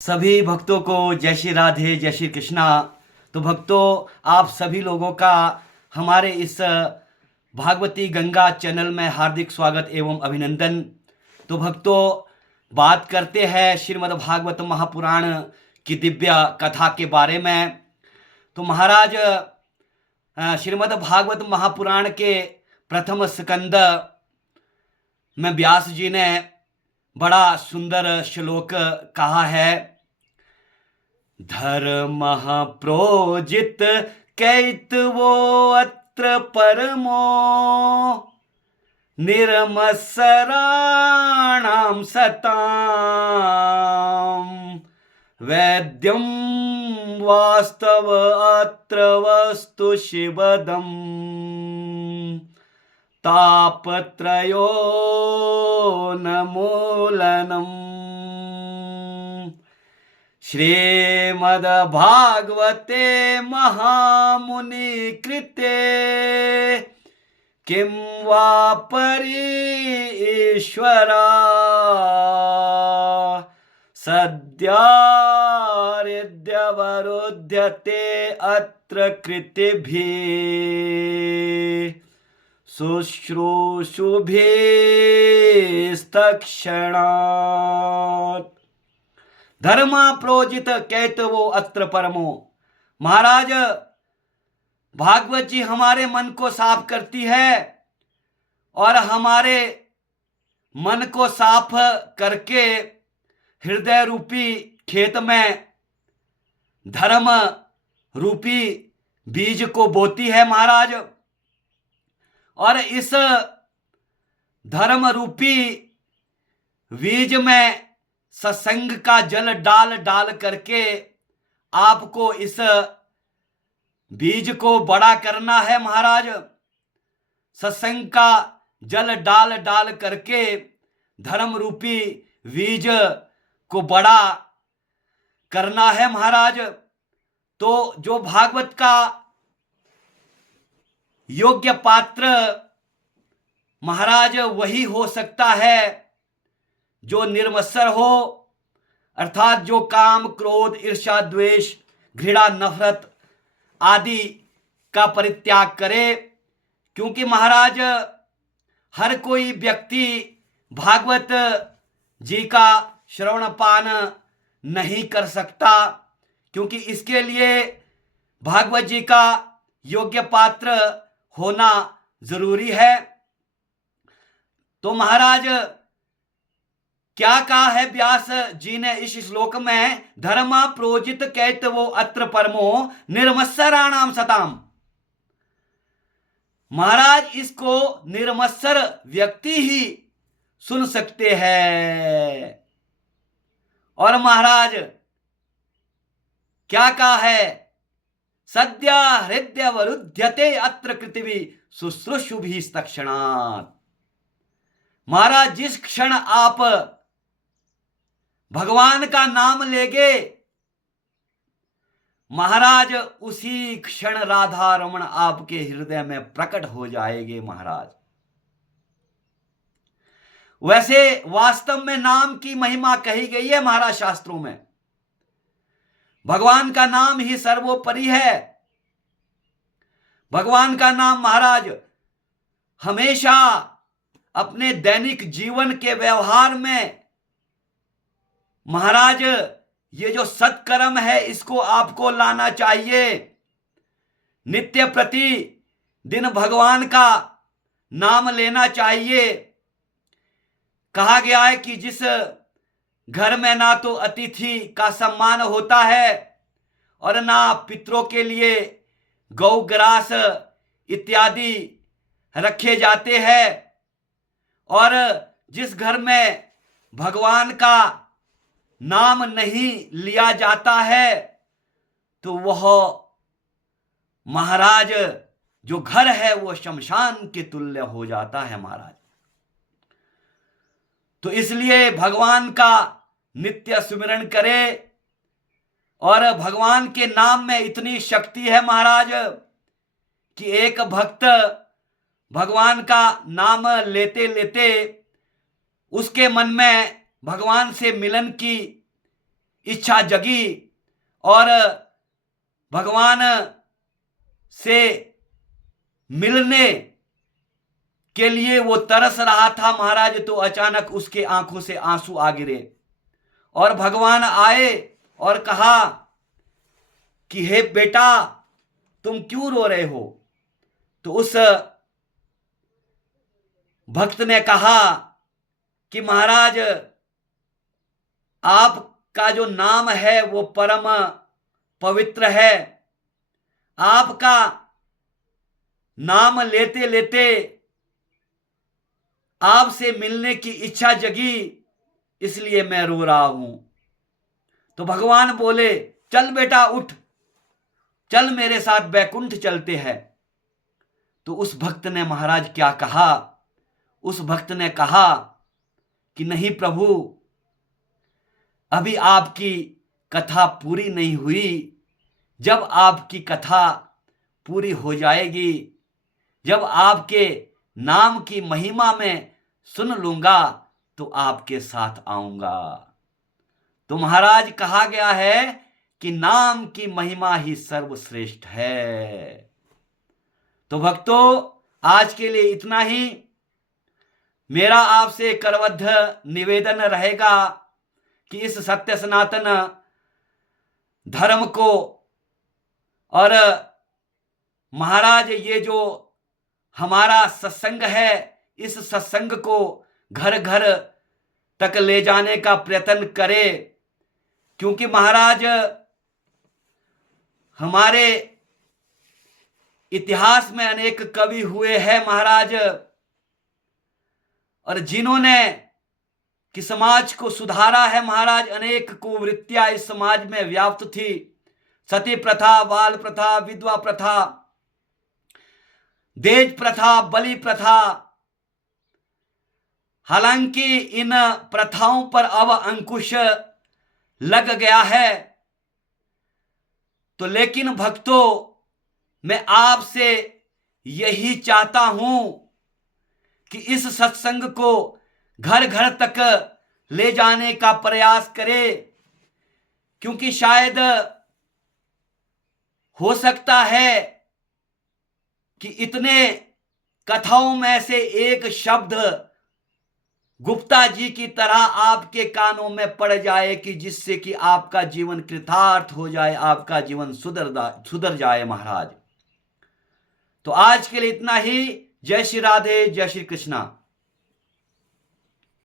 सभी भक्तों को जय श्री राधे, जय श्री कृष्णा। तो भक्तों, आप सभी लोगों का हमारे इस भागवती गंगा चैनल में हार्दिक स्वागत एवं अभिनंदन। तो भक्तों, बात करते हैं श्रीमद् भागवत महापुराण की दिव्य कथा के बारे में। तो महाराज, श्रीमद् भागवत महापुराण के प्रथम स्कंद में व्यास जी ने बड़ा सुंदर श्लोक कहा है। धर्म प्रोजित कैतवो अत्र परमो निर्मत्सराणां सताम् वैद्यं वास्तव अत्र वस्तु शिवदम् तापत्रयो नमूलनम्। श्रीमद्भागवते महामुनि कृते किं वा परीश्वरा सद्यारिद्यवरुध्यते अत्र कृतिभिः शुश्रूषुभिस्तक्षणात्। धर्म प्रोजित कैतवो अत्र परमो। महाराज, भागवत जी हमारे मन को साफ करती है और हमारे मन को साफ करके हृदय रूपी खेत में धर्म रूपी बीज को बोती है महाराज। और इस धर्म रूपी बीज में सत्संग का जल डाल डाल करके आपको इस बीज को बड़ा करना है महाराज। सत्संग का जल डाल डाल करके धर्म रूपी बीज को बड़ा करना है महाराज। तो जो भागवत का योग्य पात्र महाराज वही हो सकता है जो निर्मत्सर हो, अर्थात जो काम क्रोध ईर्ष्या द्वेष घृणा नफरत आदि का परित्याग करे। क्योंकि महाराज हर कोई व्यक्ति भागवत जी का श्रवण पान नहीं कर सकता, क्योंकि इसके लिए भागवत जी का योग्य पात्र होना जरूरी है। तो महाराज क्या कहा है व्यास जी ने इस श्लोक में? धर्म प्रोजित कैतवो अत्र परमो निर्मत्सराणाम सताम। महाराज, इसको निर्मत्सर व्यक्ति ही सुन सकते हैं। और महाराज क्या कहा है? सद्य हृदय वरुध्यते अत्र कृतिवि शुश्रूषुभिस्तक्षणात्। महाराज, जिस क्षण आप भगवान का नाम लेंगे महाराज, उसी क्षण राधा रमण आपके हृदय में प्रकट हो जाएंगे महाराज। वैसे वास्तव में नाम की महिमा कही गई है महाराज शास्त्रों में। भगवान का नाम ही सर्वोपरि है। भगवान का नाम महाराज हमेशा अपने दैनिक जीवन के व्यवहार में महाराज ये जो सत्कर्म है इसको आपको लाना चाहिए। नित्य प्रति दिन भगवान का नाम लेना चाहिए। कहा गया है कि जिस घर में ना तो अतिथि का सम्मान होता है और ना पितरों के लिए गौ ग्रास इत्यादि रखे जाते हैं, और जिस घर में भगवान का नाम नहीं लिया जाता है तो वह महाराज जो घर है वो शमशान के तुल्य हो जाता है महाराज। तो इसलिए भगवान का नित्य सुमिरन करे। और भगवान के नाम में इतनी शक्ति है महाराज कि एक भक्त भगवान का नाम लेते लेते उसके मन में भगवान से मिलन की इच्छा जगी और भगवान से मिलने के लिए वो तरस रहा था महाराज। तो अचानक उसके आंखों से आंसू आ गिरे और भगवान आए और कहा कि हे बेटा, तुम क्यों रो रहे हो? तो उस भक्त ने कहा कि महाराज, आपका जो नाम है वो परम पवित्र है। आपका नाम लेते लेते आपसे मिलने की इच्छा जगी, इसलिए मैं रो रहा हूं। तो भगवान बोले, चल बेटा उठ, चल मेरे साथ बैकुंठ चलते हैं। तो उस भक्त ने महाराज क्या कहा? उस भक्त ने कहा कि नहीं प्रभु, अभी आपकी कथा पूरी नहीं हुई। जब आपकी कथा पूरी हो जाएगी, जब आपके नाम की महिमा में सुन लूंगा, तो आपके साथ आऊंगा। तो महाराज, कहा गया है कि नाम की महिमा ही सर्वश्रेष्ठ है। तो भक्तों, आज के लिए इतना ही। मेरा आपसे करबद्ध निवेदन रहेगा कि इस सत्य सनातन धर्म को और महाराज ये जो हमारा सत्संग है, इस सत्संग को घर घर तक ले जाने का प्रयत्न करें। क्योंकि महाराज, हमारे इतिहास में अनेक कवि हुए हैं महाराज, और जिन्होंने कि समाज को सुधारा है महाराज। अनेक कुवृत्तियां इस समाज में व्याप्त थी। सती प्रथा, बाल प्रथा, विधवा प्रथा, दहेज प्रथा, बलि प्रथा। हालांकि इन प्रथाओं पर अब अंकुश लग गया है। तो लेकिन भक्तों, मैं आपसे यही चाहता हूं कि इस सत्संग को घर घर तक ले जाने का प्रयास करें। क्योंकि शायद हो सकता है कि इतने कथाओं में से एक शब्द गुप्ता जी की तरह आपके कानों में पड़ जाए कि जिससे कि आपका जीवन कृतार्थ हो जाए, आपका जीवन सुधर जाए महाराज। तो आज के लिए इतना ही। जय श्री राधे, जय श्री कृष्णा।